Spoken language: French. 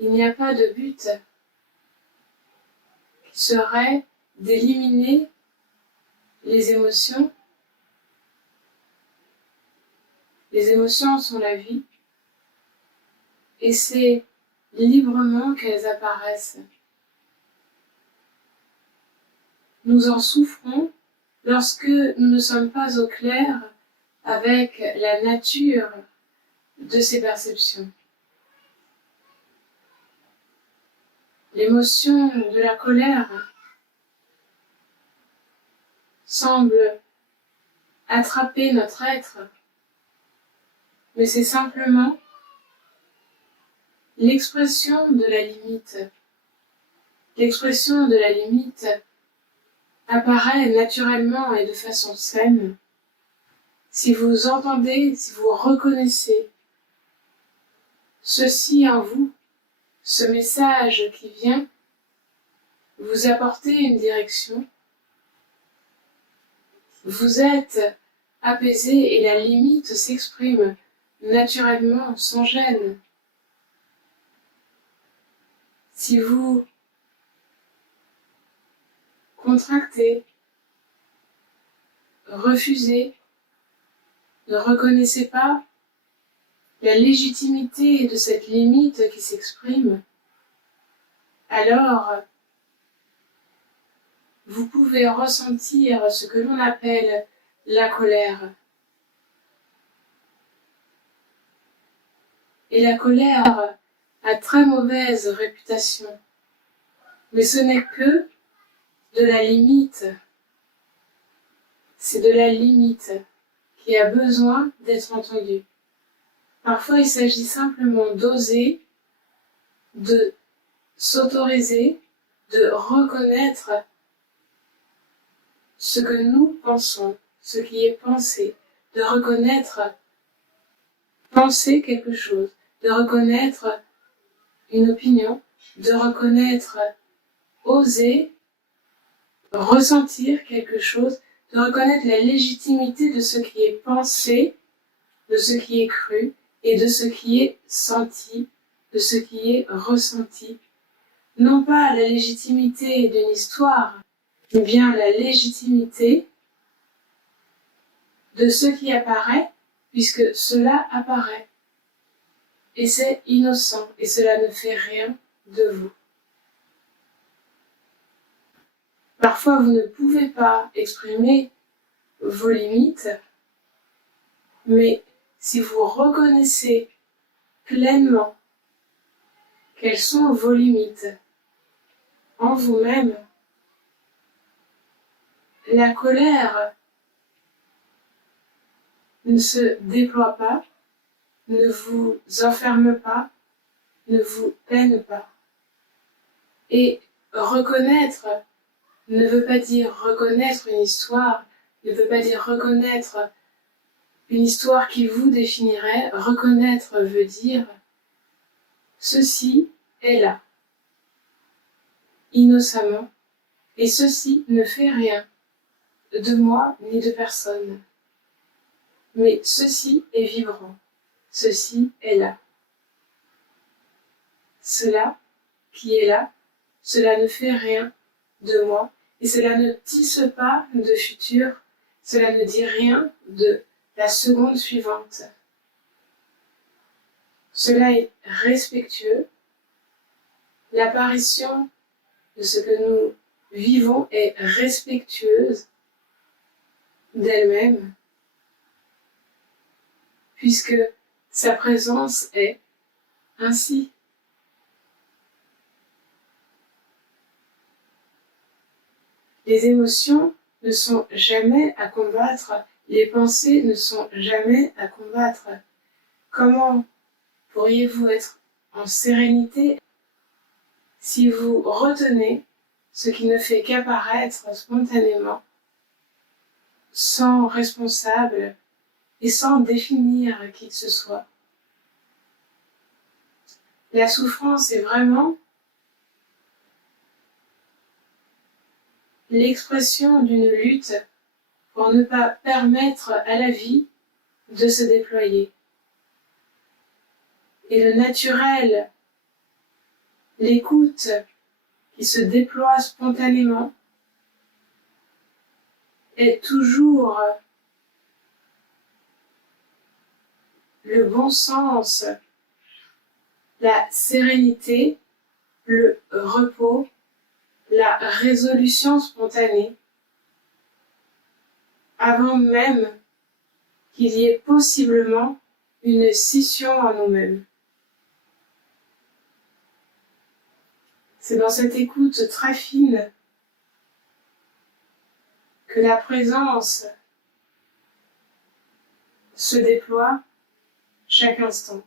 il n'y a pas de but qui serait d'éliminer les émotions. Les émotions sont la vie, et c'est librement qu'elles apparaissent. Nous en souffrons lorsque nous ne sommes pas au clair avec la nature de ces perceptions. L'émotion de la colère semble attraper notre être, mais c'est simplement l'expression de la limite. L'expression de la limite apparaît naturellement et de façon saine si vous entendez, si vous reconnaissez ceci en vous, ce message qui vient vous apporter une direction. Vous êtes apaisé et la limite s'exprime naturellement, sans gêne. Si vous contractez, refusez, ne reconnaissez pas la légitimité de cette limite qui s'exprime, alors vous pouvez ressentir ce que l'on appelle la colère. Et la colère a très mauvaise réputation, mais ce n'est que de la limite. C'est de la limite qui a besoin d'être entendue. Parfois, il s'agit simplement d'oser, de s'autoriser, de reconnaître ce que nous pensons, ce qui est pensé, de reconnaître penser quelque chose, de reconnaître une opinion, de reconnaître oser ressentir quelque chose, de reconnaître la légitimité de ce qui est pensé, de ce qui est cru et de ce qui est senti, de ce qui est ressenti. Non pas la légitimité d'une histoire, mais bien la légitimité de ce qui apparaît, puisque cela apparaît. Et c'est innocent, et cela ne fait rien de vous. Parfois, vous ne pouvez pas exprimer vos limites, mais si vous reconnaissez pleinement quelles sont vos limites en vous-même, la colère ne se déploie pas, ne vous enferme pas, ne vous peine pas. Et reconnaître ne veut pas dire reconnaître une histoire, ne veut pas dire reconnaître une histoire qui vous définirait. Reconnaître veut dire ceci est là, innocemment, et ceci ne fait rien de moi ni de personne. Mais ceci est vibrant, ceci est là. Cela qui est là, cela ne fait rien de moi, et cela ne tisse pas de futur, cela ne dit rien de la seconde suivante. Cela est respectueux. L'apparition de ce que nous vivons est respectueuse d'elle-même, puisque sa présence est ainsi. Les émotions ne sont jamais à combattre, les pensées ne sont jamais à combattre. Comment pourriez-vous être en sérénité si vous retenez ce qui ne fait qu'apparaître spontanément, sans responsable et sans définir qui que ce soit? La souffrance est vraiment l'expression d'une lutte pour ne pas permettre à la vie de se déployer. Et le naturel l'écoute qui se déploie spontanément est toujours le bon sens, la sérénité, le repos, la résolution spontanée, avant même qu'il y ait possiblement une scission en nous-mêmes. C'est dans cette écoute très fine que la présence se déploie chaque instant.